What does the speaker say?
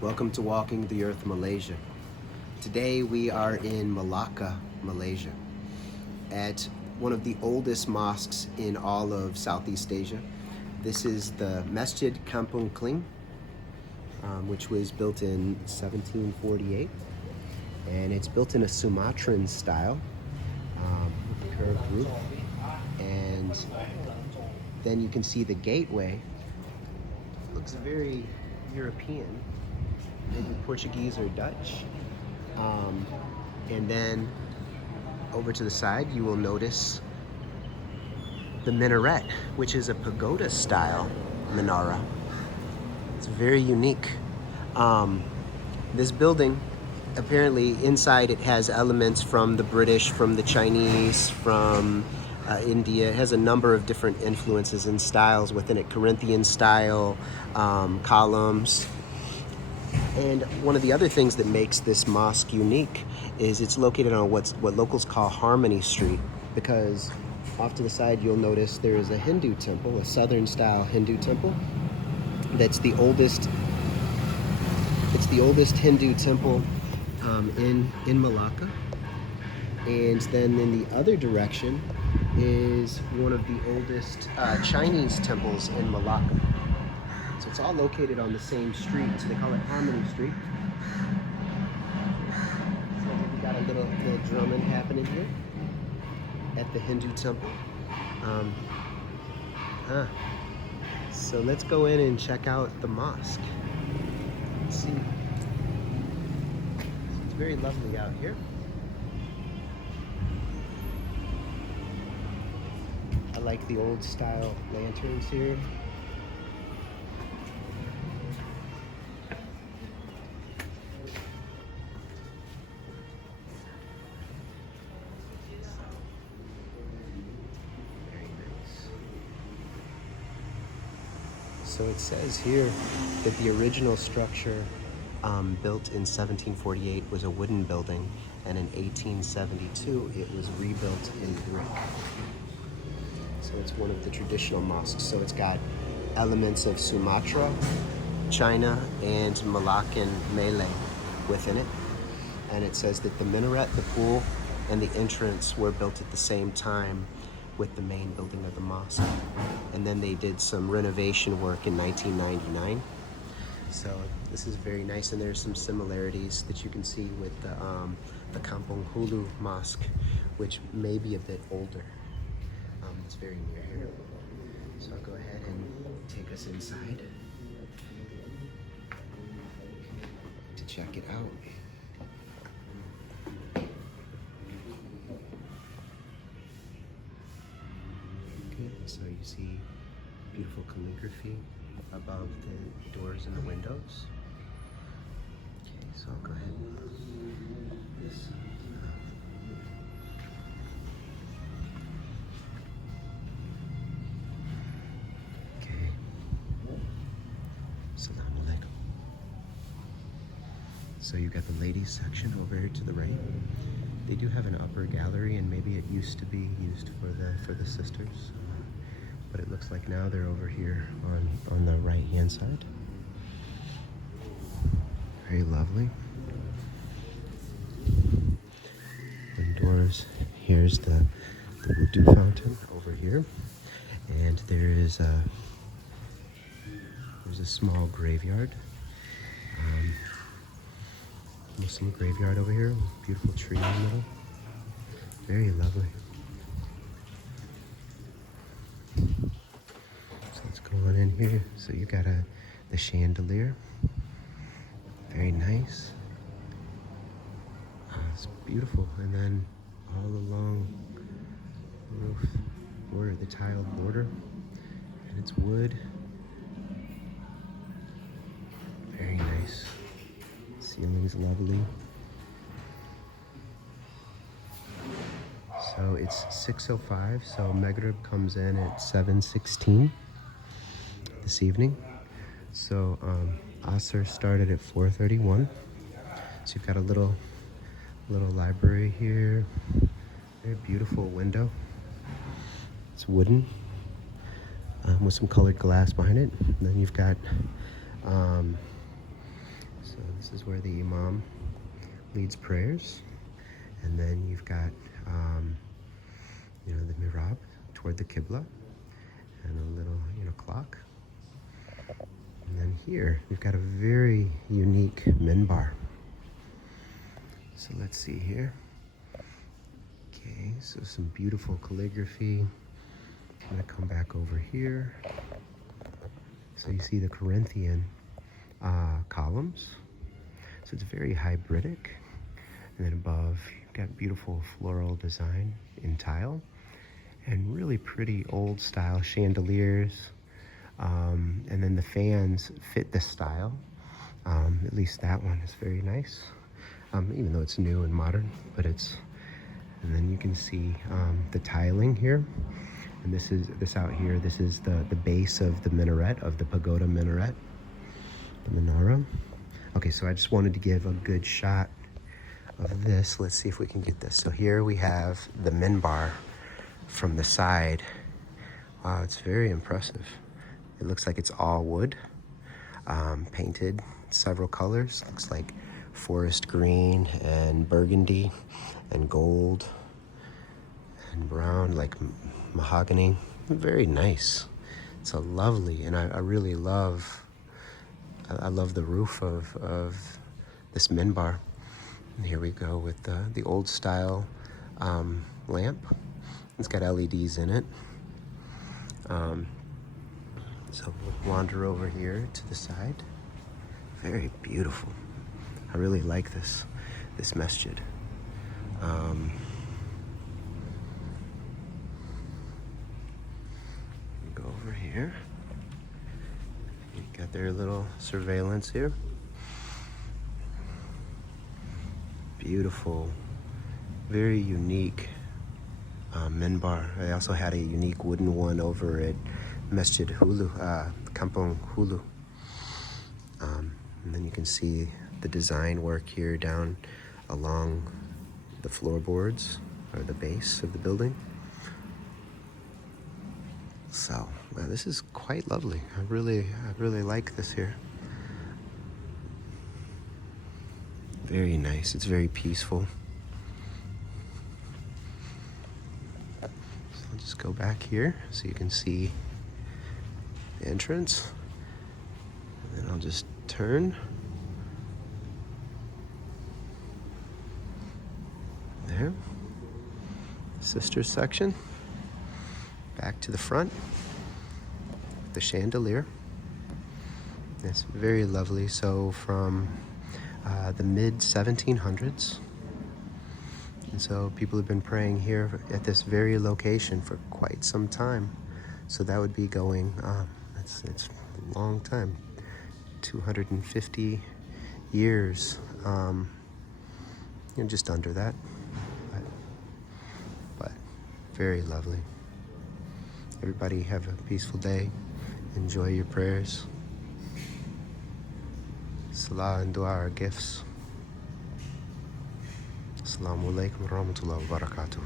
Welcome to Walking the Earth, Malaysia. Today we are in Malacca, Malaysia, at one of the oldest mosques in all of Southeast Asia. This is the Masjid Kampung Kling, which was built in 1748, and it's built in a Sumatran style, with a curved roof. And then you can see the gateway. Looks very European, maybe Portuguese or Dutch. And then over to the side, you will notice the minaret, which is a pagoda style menorah. It's very unique. This building, apparently inside it has elements from the British, from the Chinese, from India. It has a number of different influences and styles within it. Corinthian style, columns. And one of the other things that makes this mosque unique is it's located on what locals call Harmony Street, because off to the side you'll notice there is a Hindu temple, a southern style Hindu temple. That's the oldest. It's the oldest Hindu temple in Malacca. And then in the other direction is one of the oldest Chinese temples in Malacca. So it's all located on the same street, so they call it Harmony Street. So we got a little drumming happening here at the Hindu temple. So let's go in and check out the mosque. Let's see. It's very lovely out here. I like the old style lanterns here. So it says here that the original structure built in 1748 was a wooden building, and in 1872 it was rebuilt in brick. So it's one of the traditional mosques. So it's got elements of Sumatra, China, and Malaccan Malay within it. And it says that the minaret, the pool, and the entrance were built at the same time with the main building of the mosque. And then they did some renovation work in 1999. So this is very nice, and there's some similarities that you can see with the Kampung Hulu Mosque, which may be a bit older. It's very near here. So I'll go ahead and take us inside to check it out. So you see beautiful calligraphy above the doors and the windows. Okay, so I'll go ahead and put this up. Okay. Assalamu alaikum. So you've got the ladies section over here to the right. They do have an upper gallery, and maybe it used to be used for the sisters. But it looks like now they're over here on the right hand side. Very lovely. Indoors, here's the wudu fountain over here. And there's a small graveyard. Muslim graveyard over here. Beautiful tree in the middle. Very lovely. So let's go on in here. So you got the chandelier. Very nice. It's beautiful. And then all along the roof border, the tiled border, and it's wood. Very nice. Ceiling's lovely. So it's 6:05, so Maghrib comes in at 7:16 this evening. So Asr started at 4:31. So you've got a little library here. Very beautiful window. It's wooden with some colored glass behind it. And then you've got is where the imam leads prayers. And then you've got, the mihrab toward the Qibla and a little, clock. And then here, we've got a very unique minbar. So let's see here. Okay, so some beautiful calligraphy. I'm gonna come back over here. So you see the Corinthian columns. So it's very hybridic. And then above, you've got beautiful floral design in tile and really pretty old style chandeliers. And then the fans fit the style. At least that one is very nice. Even though it's new and modern, but and then you can see the tiling here. And this is the base of the minaret, of the pagoda minaret, the menorah. Okay, so I just wanted to give a good shot of this. Let's see if we can get this. So here we have the minbar from the side. Wow, it's very impressive. It looks like it's all wood, painted several colors. Looks like forest green and burgundy and gold and brown, like mahogany. Very nice. It's a lovely, and I really love, I love the roof of this minbar. And here we go with the old style lamp. It's got LEDs in it. So we'll wander over here to the side. Very beautiful. I really like this masjid. Go over here. You got their little surveillance here. Beautiful, very unique minbar. I also had a unique wooden one over at Masjid Hulu, Kampung Hulu. And then you can see the design work here down along the floorboards or the base of the building. So this is quite lovely. I really like this here. Very nice. It's very peaceful. So I'll just go back here so you can see the entrance. And then I'll just turn. There. Sisters section. Back to the front. The chandelier. It's very lovely. So from the mid 1700s. And so people have been praying here at this very location for quite some time. So that would be going, it's a long time, 250 years, just under that, but very lovely. Everybody have a peaceful day. Enjoy your prayers. Salah and dua are gifts. Assalamu alaikum wa rahmatullahi wa barakatuh.